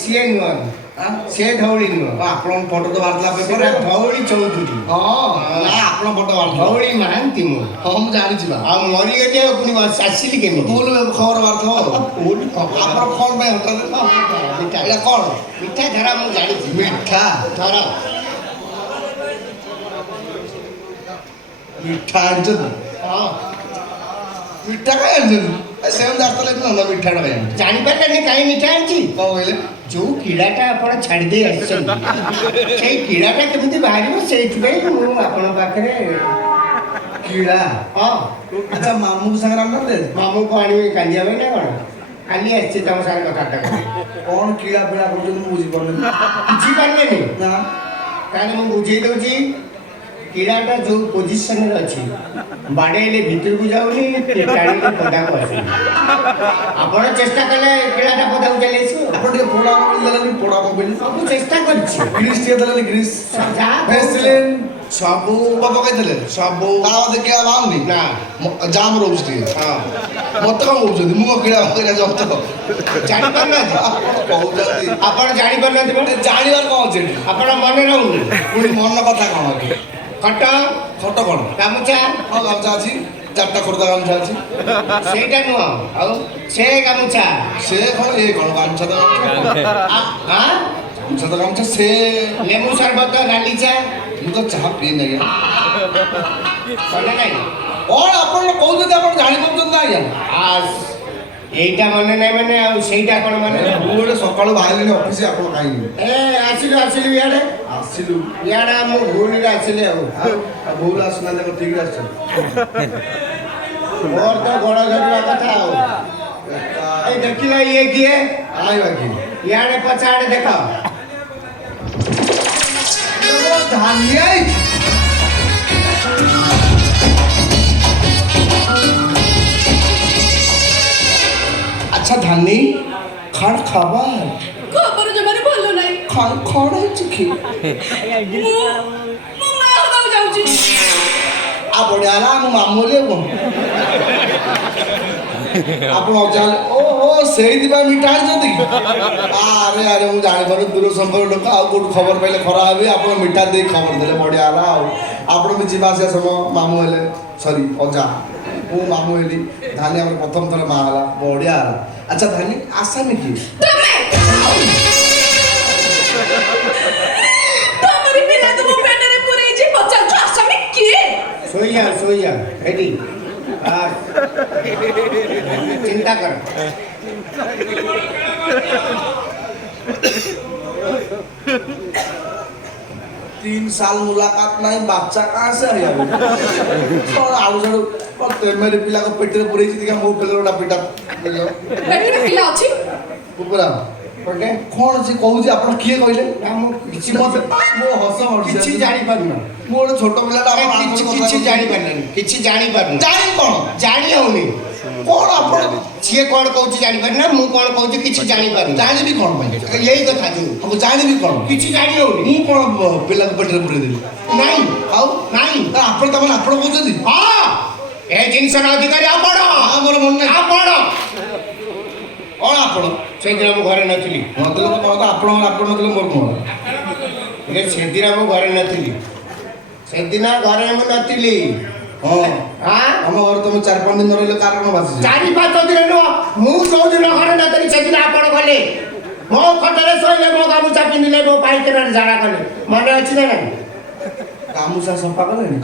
ସିଏ ନୁହଁ ସେ ଧଉଳି ନୁହଁ ଆପଣଙ୍କ ଫଟୋ ତ ବାହାରିଥିଲା ପେପରରେ ଧଉଳି ଚୌଧୁରୀ ନା ଆପଣ ଫଟୋ ବାହାରିଥିଲା ଧଉଳି ମହାନ୍ତି ମୁଁ ହଁ ମୁଁ ଜାଣିଛି ବା ଆଉ ମରିଗଲି ଆଉ ପୁଣି ଆସିଲି କେମିତି ଭୁଲ ଖବର ବାହାରିଥିବ ଭୁଲ ଖବର ଆପଣ କ'ଣ ପାଇଁ ହଠାତ୍ ମିଠା ଏଇଟା କ'ଣ ମିଠା ଧର ମୁଁ ଜାଣିଛି ମିଠା ଧର ମିଠା ଆଣିଛନ୍ତି ହଁ ମିଠା କାଇଁ ଆଣିଛନ୍ତି ସେମିତି ଆସିଥିଲେ ନା ମିଠାଟା କାଇଁ ଆଣିଛନ୍ତି ଜାଣିପାରିଲେନି କାହିଁ ମିଠା ଆଣିଛି କ'ଣ କହିଲେ ଯୋଉ କିଡ଼ାଟା ଆପଣ ଛାଡ଼ିଦେଇ ଆସିଛନ୍ତି ସେଇ କିଡ଼ାଟା କେମିତି ବାହାରିବ ସେଇଥିପାଇଁ ମୁଁ ଆପଣଙ୍କ ପାଖରେ କିଡ଼ା ହଁ ଆଚ୍ଛା ମାମୁଙ୍କ ସାଙ୍ଗରେ ଆଣିନାହାନ୍ତି ମାମୁଁକୁ ଆଣିବି କାଲିଆ ଭାଇ ନା କ'ଣ କାଲି ଆସିଛି ତମ ସାଙ୍ଗେ କଥାବାର୍ତ୍ତା କରି କ'ଣ କିଡ଼ା ପିଡ଼ା କରୁଛନ୍ତି ମୁଁ ବୁଝିପାରୁନି ବୁଝିପାରିଲେନି ନା ତାହେଲେ ମୁଁ ବୁଝେଇ ଦେଉଛି କିଡ଼ାଟା ଯୋଉ ପୋଜିସନରେ ଅଛି ବାଡ଼େଇଲେ ଭିତରକୁ ଯାଉନି ଟାଣିଲେ ପଦାକୁ ଆସୁନି ଆପଣ ଚେଷ୍ଟା କଲେ କିଡ଼ାଟା ପଦାକୁ ଚାଲି ଆସିବ ଆପଣ ଟିକେ ପୋଡ଼ା ମୋବାଇଲ ଦେଲେନି ପୋଡ଼ା ମୋବାଇଲ ସବୁ ଚେଷ୍ଟା କରିଛି ଗ୍ରୀସ୍ ଟିକେ ଦେଲେନି ଗ୍ରୀସ୍ ଯାହା ଭେସଲିନ୍ ସବୁ ପକାଇଥିଲେ ସବୁ ତା ବାଦେ କିଡ଼ା ବାହାରୁନି ନା ଜାମ୍ ରହୁଛି ଟିକେ ହଁ ମତେ କ'ଣ କହୁଛନ୍ତି ମୁଁ କ'ଣ କିଡ଼ା ପକେଇଲା ଜବ୍ଦ ଜାଣିପାରୁନାହାନ୍ତି କହୁଛନ୍ତି ଆପଣ ଜାଣିପାରୁନାହାନ୍ତି ବା? ଜାଣିବାର କ'ଣ ଅଛି ଏଠି? ଆପଣ ମନେ ରହୁନି ପୁଣି ମନ କଥା କ'ଣ ଅଛି ଖଟ ଖଟ କ'ଣ ଗାମୁଛା ହଁ ଗାମୁଛା ଅଛି ଚାରିଟା ଖୋର୍ଦ୍ଧା ଗାମୁଛା ଅଛି ସେଇଟା ନୁହଁ ଆଉ ସେ ଗାମୁଛା ସେ କ'ଣ ଏ କ'ଣ ଗାମୁଛା ତ ଗାମୁଛା ଗାମୁଛା ତ ଗାମୁଛା ସେ ଲେମ୍ବୁ ସର୍ବତ ନାଲି ଚା ମୁଁ ତ ଚାହା ପିଏନି ଆଜ୍ଞା ମନେ ନାହିଁ କ'ଣ ଆପଣ କହୁଛନ୍ତି ଆପଣ ଜାଣିପାରୁଛନ୍ତି ନା ଆଜ୍ଞା এইটা মনে নাই মানে আর সেইটা কোন মানে ମୁଁ ଗୋଟେ ସକାଳୁ ବାହାରିଲିଣି ଅଫିସ ଆପଣ କାହିଁକି এ আসিলু আসিলু ইয়াড়ে ଆସିଲୁ ইয়াড়ে মু ভুলরে আসিলে ଆଉ ଭୁଲ ଆସୁନାହାନ୍ତି ଆପଣ ଠିକରେ ଆସିଛନ୍ତି ମୋର ତ ଗୋଡ଼ ଧରିବା କଥା ଆଉ এই ଦେଖିଲ ଇଏ କିଏ ଆଇବା କି ইয়াড়ে ପଛଆଡ଼େ ଦେଖ ଧାନିଆ আচ্ছা ধানি খাড় খাবার খবর জমারে ভালো নাই খাড় খড় হচ্ছে কি ମୁଁ ମା ହବାକୁ ଯାଉଛି ଆ ବଢିଆ ହେଲା ଆମ ମାମୁଁ ହେଲେ ଆପଣ ଅଜା ଓହୋ ସେଇଥିପାଇଁ ମିଠା ଆଣିଛନ୍ତି କି ଆରେ ଆରେ ମୁଁ ଜାଣିପାରୁ ଦୂର ସମ୍ପର୍କ ଲୋକ ଆଉ କୋଉଠୁ ଖବର ପାଇଲେ ଖରା ହେବେ ଆପଣ ମିଠା ଦେଇ ଖବର ଦେଲେ ବଢିଆ ହେଲା ଆଉ ଆପଣ ବି ଯିବା ଆସିବା ସମୟ ମାମୁଁ ହେଲେ ସରି ଅଜା ମୁଁ ମାମୁଁ ହେଲି ଧାନି ଆମର ପ୍ରଥମ ଥର ମା ହେଲା ବଢିଆ ହେଲା ଆଚ୍ଛା ଧାନି ଆସାମୀ କି ତମରି ପିଲାକୁ ମୋ ପେଟରେ ପୁରେଇଛି ପଚାରୁଛୁ ଆସାମୀ କିଏ ଶୋଇଯା ଏଠି চিন্তা কর 3 साल मुलाकात नहीं बच्चा कहाँ से आया आलू साड़ू मेरे पिला को पेट में पूरे दिखा मो पेले रोटा पिटा ପେଟରେ ପିଲା ଅଛି ପୁରା ଗୋଟେ କଣ ଅଛି କହୁଛି ଆପଣ କିଏ କହିଲେ ନା ମୁଁ କିଛି ମତେ ମୋ ହସ କିଛି ଜାଣିପାରୁନି ମୁଁ ଗୋଟେ ଛୋଟ ପିଲାଟା କିଛି ଜାଣିପାରିଲାନି କିଛି ଜାଣିପାରୁନି ଜାଣି କଣ ଜାଣି ହଉନି କଣ ଆପଣ ସିଏ କଣ କହୁଛି ଜାଣିପାରୁନି ନା ମୁଁ କଣ କହୁଛି କିଛି ଜାଣିପାରୁନି ଜାଣିବି କଣ ପାଇଁ ଏଇ କଥା ଯୋଉ ମୁଁ ଜାଣିବି କଣ କିଛି ଜାଣି ହଉନି ମୁଁ କଣ ପିଲାକୁ ପେଟରେ ପୁରେଇ ଦେଲି ନାଇଁ ଆଉ ନାଇଁ ଆପଣ ତାମାନେ ଆପଣ କହୁଛନ୍ତି ହଁ ଏ ଜିନିଷର ଅଧିକାରୀ ଆପଣ ମୋର ମନେ ନାହିଁ ଆପଣ କଣ ଆପଣ ସେଦିନ ମୁଁ ଘରେ ନଥିଲି ନଥିଲେ ତ କଣ ଆପଣ ଆପଣ ନଥିଲେ ମୋର କଣ ସେଦିନ ମୁଁ ଘରେ ନଥିଲି ସେଦିନ ଘରେ ମୁଁ ନଥିଲି ହଁ ହଁ ଆମ ଘରେ ତମେ 4-5 ଦିନ ରହିଲେ କାରଣ ବାସିଛି 4-5 ଦିନ ନୁହଁ ମୁଁ ଯୋଉଦିନ ଘରେ ନଥିଲି ସେଦିନ ଆପଣ ଗଲେ ମୋ ଖଟରେ ଶୋଇଲେ ମୋ ଗାମୁଛା ପିନ୍ଧିଲେ ମୋ ପାଇଖାନାରେ ଝାଡ଼ା କଲେ ମନେ ଅଛି ନା ନାହିଁ ଗାମୁଛା ସଫା କଲେଣି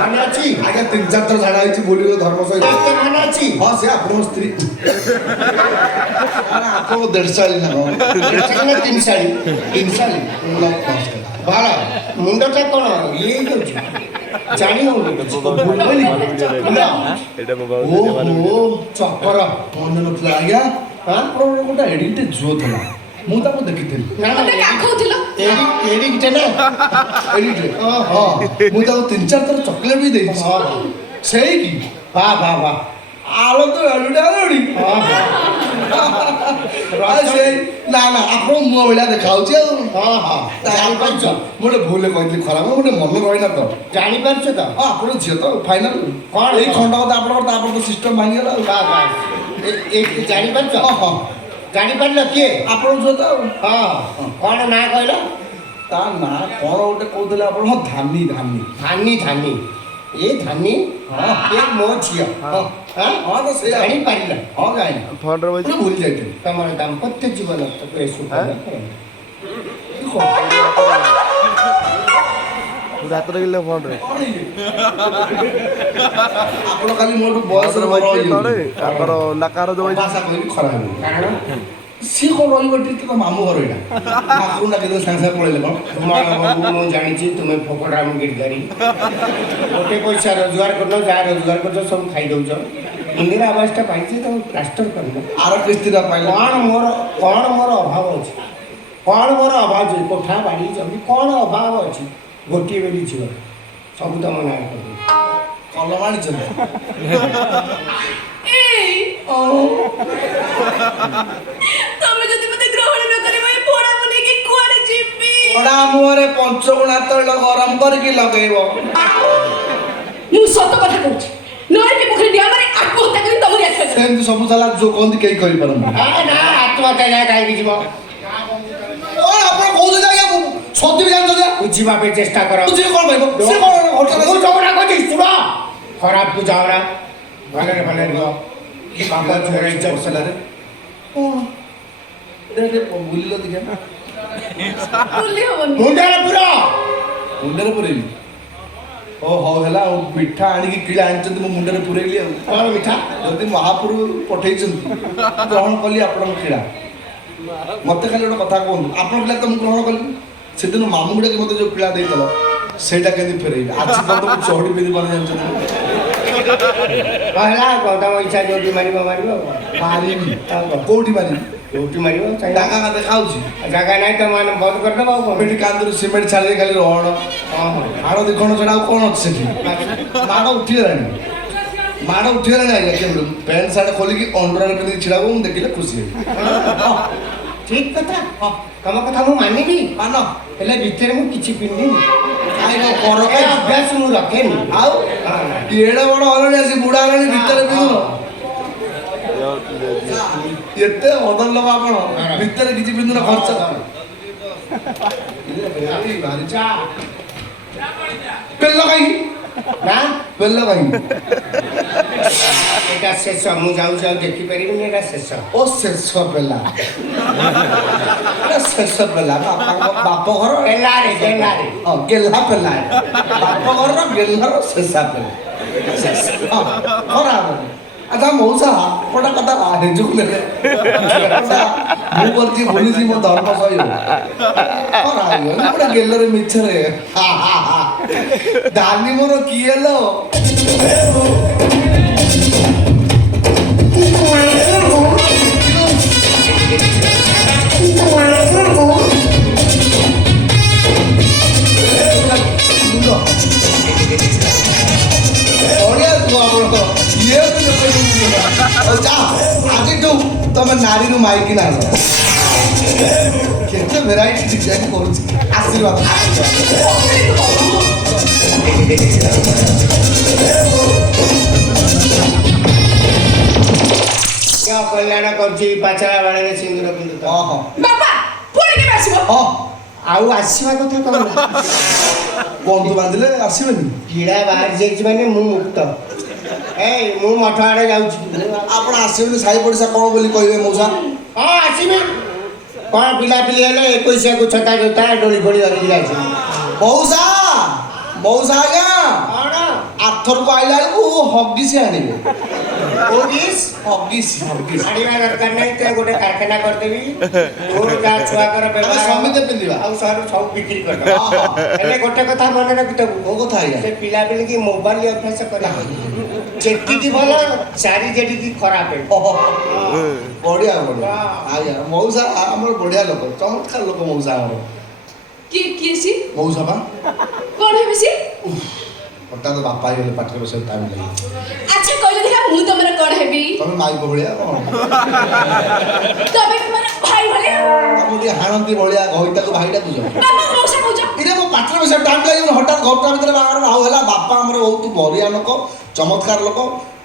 ମନେ ଅଛି ଆଜ୍ଞା 3-4 ଥର ଝାଡ଼ା ହେଇଛି ବୁଲିବ ଧର୍ମ ସହିତ ଏତେ ମନେ ଅଛି ହଁ ସେ ଆପଣଙ୍କ ସ୍ତ୍ରୀ ଆପଣଙ୍କ 1.5 ସାଳି ନା ସେଦିନ 3 ଶାଢ଼ୀ 3 ସାଳି ନମସ୍କାର ଭଲ ମୁଣ୍ଡଟା କ'ଣ ଇଏ ହେଇଯାଉଛି ଜାଣି ହଉନି ଓହୋ ଚପର ମନେ ନଥିଲା ଆଜ୍ଞା ଆପଣଙ୍କର ଗୋଟେ ଏଡ଼ିଟେ ଝୁଅ ଥିଲା ମୁଁ ତାକୁ ଦେଖିଥିଲି ନା ମତେ କାଖଉଥିଲ ଏଡ଼ିକିଟେ ନା ଏଡ଼ିଟେ ହଁ ମୁଁ ତାକୁ 3-4 ଥର ଚକୋଲେଟ୍ ବି ଦେଇଛି ସେଇ କି ବାଃ ବାଃ ବାଃ ଆଲୋ ତ ଏଡ଼ିଟେ ଏଡ଼ି ସେଇ ନା ନା ଆପଣ ମୁହଁ ଭଳିଆ ଦେଖାଯାଉଛି ଆଉ ଜାଣିପାରୁଛ ମୁଁ ଗୋଟେ ଭୁଲରେ କହିଥିଲି ଖରାପ ଗୋଟେ ମନେ ରହିଲା ତ ଜାଣିପାରୁଛ ତ ହଁ ଆପଣ ଝିଅ ତ ଫାଇନାଲ କ'ଣ? ଏଇ ଖଣ୍ଡ କଥା ଆପଣଙ୍କର ତାପରେ ତ ସିଷ୍ଟମ ଭାଙ୍ଗିଗଲା ଆଉ ବାଃ ବାଃ ଜାଣିପାରୁଛ ହଁ ହଁ ଜାଣିପାରିଲ କିଏ? ଆପଣ ଝିଅ ତ ଆଉ ହଁ କ'ଣ ନାଁ କହିଲ? ତା ନା କ'ଣ ଗୋଟେ କହୁଥିଲେ ଆପଣ? ହଁ ଧାନି ଧାନି ଧାନି ଧାନି ଏ ଧାନି ହଁ ଏ ମୋ ଝିଅ ହଁ ହଁ ତ ସେ ଜାଣିପାରିଲ? ହଁ ଜାଣି ଫୋନରେ ବସି ଭୁଲି ଯାଇଥିଲି। ତମର ଦାମ୍ପତ୍ୟ ଜୀବନ ରାତିରେ ଗଲେ ଫୋନରେ ଆପଣ ଖାଲି ମୋଠୁ ବୟସରେ ବଡ଼ ତଳେ ହେଇଯିବେ। ତାଙ୍କର ନାକାର ଯୋଉ ଭାଷା କହିବି ଖରାପ ହେବ। କାରଣ ସିଏ କ'ଣ ରହିବ ଟିକେ ତ ମାମୁଁ ଘର ଏଇଟା ଠାକୁର କେତେ ସାଙ୍ଗେ ସାଙ୍ଗେ ପଳେଇଲେ କ'ଣ? ତୁମ ମୁଁ ଜାଣିଛି ତୁମେ ଫୋକଡ଼ା ଗିରିଧାରୀ ଗୋଟେ ପଇସା ରୋଜଗାର କରୁନ, ଯାହା ରୋଜଗାର କରୁଛ ସବୁ ଖାଇଦେଉଛ। ଇନ୍ଦିରା ଆବାସଟା ପାଇଛି ତାକୁ ପ୍ଲାଷ୍ଟର କରିନ। ଆର କିସ୍ତିଟା ପାଇଲେ କ'ଣ ମୋର ଅଭାବ ଅଛି? କ'ଣ ମୋର ଅଭାବ ଅଛି? କୋଠା ବାଡ଼ି ଜମି କ'ଣ ଅଭାବ ଅଛି? ଗୋଟିଏ ବୋଲି ଝିଅ ସବୁ ତମ ନାଁ କରିଦେବି। କଲମ ଆଣିଛନ୍ତି। ଏଇ ତମେ ଯଦି ମତେ ଗ୍ରହଣ ନ କରିବ ଏ ପୋଡ଼ାକୁ ନେଇକି କୁଆଡ଼େ ଯିବି? ପଡ଼ା ମୁହଁରେ ପଞ୍ଚଗୁଣା ତୈଳ ଗରମ କରିକି ଲଗେଇବ। ମୁଁ ସତ କଥା କହୁଛି, ନଈକି ପୋଖରୀ ଡିଆ ମାରି ଆତ୍ମହତ୍ୟା କରି ତମରି ଆଖି ସେମିତି ସବୁ ସାଲା ଯୋଉ କହନ୍ତି କେହି କରିପାରନ୍ତି। ନା ଆତ୍ମହତ୍ୟା ଯାଏ କାହିଁକି ଯିବ? ଆପଣ କହୁଛନ୍ତି ଆଜ୍ଞା ସତ୍ୟ ବି ଜାଣିଛନ୍ତି ବୁଝିବା ପାଇଁ ଚେଷ୍ଟା କର। ବୁଝିଲେ କ'ଣ ପାଇବ? ସେ କ'ଣ ମୁଁ ଝଗଡ଼ା କରୁଛି ଶୁଣ, ଖରାପକୁ ଯାଅନା, ଭଲରେ ଭଲରେ ରୁହ। ବାପ ଝିଅର ଇଜ୍ଜତ ମସଲାରେ ବୁଲିଲ ଦେଖିଆ ଭୁଲି ହବନି। ମୁଣ୍ଡରେ ପୁର। ମୁଣ୍ଡରେ ପୁରେଇଲି। ଓ ହଉ ହେଲା ଆଉ ମିଠା ଆଣିକି କିଳା ଆଣିଛନ୍ତି ମୋ ମୁଣ୍ଡରେ ପୁରେଇଲି ଆଉ। କ'ଣ ମିଠା? ଯଦି ମହାପୁରୁ ପଠେଇଛନ୍ତି ଗ୍ରହଣ କଲି ଆପଣଙ୍କ କିଳା। ମତେ ଖାଲି ଗୋଟେ କଥା କୁହନ୍ତୁ, ଆପଣ ପିଲା ତ ମୁଁ ଗ୍ରହଣ କଲି, ସେଦିନ ମାମୁଁ ଗୁଡ଼ାକି ମତେ ଯୋଉ ପିଲା ଦେଇଥିଲ ସେଇଟା କେମିତି ଫେରେଇବି? ଆଜି ପର୍ଯ୍ୟନ୍ତ ମୁଁ ଚହଡ଼ି ପିନ୍ଧି ପାରୁନି ଜାଣିଛନ୍ତି। ହେଲା ତମ ଇଚ୍ଛା ଯୋଉଠି ମାରିବ ମାରିବ। ମାରିବି ଆଉ କ'ଣ? କୋଉଠି ମାରିବି? ଯୋଉଠି ମାରିବ ଜାଗା ଦେଖାଉଛି ଜାଗା ନାହିଁ ତ ମାନେ ବନ୍ଦ କରିଦେବ ଆଉ କ'ଣ? ଏଠି କାନ୍ଦୁରୁ ସିମେଣ୍ଟ ଛାଡ଼ିଲେ ଖାଲି ରଡ଼ ହଁ ହାଡ଼ ଦି ଖଣ୍ଡ ଛଡ଼ା ଆଉ କ'ଣ ଅଛି ସେଠି? ମାଡ଼ ଉଠିଗଲାଣି, ମାଡ଼ ଉଠିଗଲାଣି ଆଜ୍ଞା। କେମିତି ପ୍ୟାଣ୍ଟ ସାର୍ଟ ଖୋଲିକି ଅଣ୍ଡରରେ ପିନ୍ଧିକି ଛିଡ଼ା ହବ, ମୁଁ ଦେଖିଲେ ଖୁସି ହେବି। ଠିକ କଥା। ତମ କଥା ମୁଁ ମାନିବି, ମାନ ହେଲେ ଭିତରେ ମୁଁ କିଛି ପିନ୍ଧିନି। ଖାଇବା କର ଏ ଅଭ୍ୟାସ ମୁଁ ରଖେନି। ଆଉ ଏଡ଼େ ବଡ଼ ହେଲାଣି ଆସି ବୁଢ଼ା ହେଲାଣି ଭିତରେ ପିନ୍ଧୁନ। ଏତେ ଅଦର ଲୋକ ଆପଣ ଭିତରେ କିଛି ପିନ୍ଧୁନ ଖର୍ଚ୍ଚ। ପେଲ କାହିଁକି? ନା ପେଲ କାହିଁକି? ଏଇଟା ଶେଷ, ମୁଁ ଯାଉଛି ଆଉ ଦେଖିପାରିବିନି, ଏଇଟା ଶେଷ। ଓ ଶେଷ ପେଲା, ଶେଷ ପେଲା। ବାପ ଘର ଗେଲାରେ ଗେଲାରେ ଗେହ୍ଲା ପେଲା, ବାପ ଘରର ଗେହ୍ଲାର ଶେଷା ପେଲା। ହଁ ଖରାପ। ଆଚ୍ଛା ମଉସା ଗୋଟେ କଥା ହେଜୁକୁ ନେଲେ ମୁଁ କରିଛି ବୁଲିଛି ମୋ ଧର୍ମ ସହିବ ଖରାପ ଗୋଟେ ଗେଲରେ ମିଛରେ ଦାନି ମୋର କିଏ ଲୋ? ଆଜିଠୁ ତମେ ନାରୀରୁ ମାଇକି ନା କେତେ ଭେରାଇଟି ଡିଜାଇନ କରୁଛି। ଆଶୀର୍ବାଦ କଲ୍ୟାଣ କରୁଛି ପାଚରା ବାଣରେ ସିନ୍ଦୁର ପିନ୍ଧୁ। ହଁ ବାପା ପୁଣି କେବେ ଆସିବ? ହଁ ଆଉ ଆସିବା କଥା କଣ? ବନ୍ଧୁ ବାନ୍ଧିଲେ ଆସିବେନି। କିଳା ବାହାରି ଯାଇଛି ମାନେ ମୁଁ ମୁକ୍ତ। ଏଇ ମୁଁ ମଠ ଆଡ଼େ ଯାଉଛି। ଆପଣ ଆସିବେନି, ସାହି ପଡ଼ିଶା କ'ଣ ବୋଲି କହିବେ ମଉସା? ହଁ ଆସିବି। କ'ଣ ପିଲାପିଲି ହେଲେ 21କୁ ଛତା ଜୋତା ଡୋଳି ଫୋଳି ଧରିକି ଆସିବି। ମଉସା ମଉସା ଆଜ୍ଞା କ'ଣ ଆରଥରକୁ ଆଇଲା ବେଳକୁ ହଗିସି ଆଣିବେ। ହଗିସ୍ ହଗିସି ଆଣିବା ଦରକାର ନାହିଁ, ତ ଗୋଟେ କାରଖାନା କରିଦେବି। ମୋର ଯାହା ଛୁଆଙ୍କର ବ୍ୟବହାର ସମିତେ ପିନ୍ଧିବା ଆଉ ସବୁ ବିକ୍ରି କରିଦେବା। ହେଲେ ଗୋଟେ କଥା ମନେ ରଖିଥିବୁ, ମୋ କଥା ଆଜ୍ଞା ସେ ପିଲାପିଲି କି ମୋବାଇଲ ଅଭ୍ୟାସ କରେ। ଯେତିକି ଭଲ ଚାରି ଯେତିକି ଖରାପ। ବଢିଆ ବଢିଆ ଆଜ୍ଞା ମଉସା ଆମର ବଢିଆ ଲୋକ, ଚମତ୍କାର ଲୋକ ମଉସା ଆମର। କିଏ ସି? ମଉସା ବା କ'ଣ ହେବେ ସି? ହଠାତ୍ ବାପା ହେଇଗଲେ ପାଟିରେ ବସେ ଟାଇମ୍ ଲାଗେ। ଆଚ୍ଛା କହିଲେ ଦେଖିଆ ମୁଁ ତମର କ'ଣ ହେବି? ତମେ ମାଇପ ଭଳିଆ କ'ଣ? ତମେ ତମର ଭାଇ ଭଳିଆ। ତମକୁ ଟିକେ ହାଣନ୍ତି ଭଳିଆ ଘଇଟାକୁ ଭାଇ ଡାକୁଛ। ବାପା ମଉସା କହୁଛ? ଏଇଟା ମୋ ପାଟିରେ ବସେ ଟାଇମ୍ ଲାଗିବନି। ହଠାତ୍ ଘରଟା ଭିତରେ ବାହାଘର ଆଉ ହେଲା। ବାପା ଆମର ବହୁତ ବଢିଆ ଲୋକ, ଚମତ୍କାର ଲୋକ।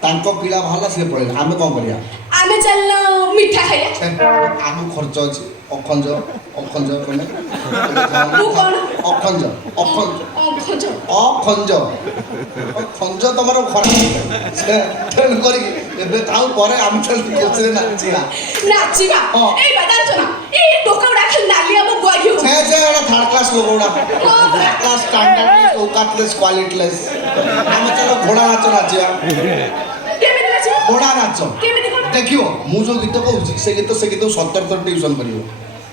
ତାଙ୍କ ପିଲା ବାହାରିଲା ସିଏ ପଳେଇଲା, ଆମେ କ'ଣ କରିବା? ଆମେ ଆମେ ଚାଲିଲ ମିଠା ଖାଇବା। ଆଗକୁ ଖର୍ଚ୍ଚ ଅଛି ଅଖଞ୍ଜ ଅଖଞ୍ଜ କଲେ ମୁଁ କଣ ଅଖଞ୍ଜ ଅଖଞ୍ଜ ଅଖୋଜ ଅଖଞ୍ଜ ଖଞ୍ଜ ତମର ଖରାପ ତେଣୁ କରିକି ଏବେ ତାଉ ପରେ ଆମେ ଖାଲି ଖୁସିରେ ନାଚିବା ନାଚିବା ହଁ। ଏଇ ବା ଜାଣିଛ ନା ଏଇ ଟୋକା ଗୁଡା ଖାଲି ନାଲି ଆମ ଗୁଆ ଘିଅ ସେ ଏଟା ଥାର୍ଡ କ୍ଲାସ ଲୋକ ଗୁଡା ଥାର୍ଡ କ୍ଲାସ ଷ୍ଟାଣ୍ଡାର୍ଡ ଓକାତଲେସ୍ କ୍ୱାଲିଟିଲେସ୍ ଆମେ ଚାଲ ଘୋଡ଼ା ନାଚ ନାଚିବା କେମିତି ନାଚିବ ଘୋଡ଼ା ନାଚ କେମିତି କଣ ଦେଖିବ ମୁଁ ଯୋଉ ଗୀତ କହୁଛି ସେ ଗୀତ 17 ଥର ଟ୍ୟୁସନ କରିବ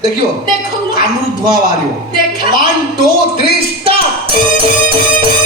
ଦେଖିବ ଦେଖଉନ କାନରୁ ଧୂଆଁ ବାହାରିବ ଦେଖା 1 2 3 ଷ୍ଟାର୍ଟ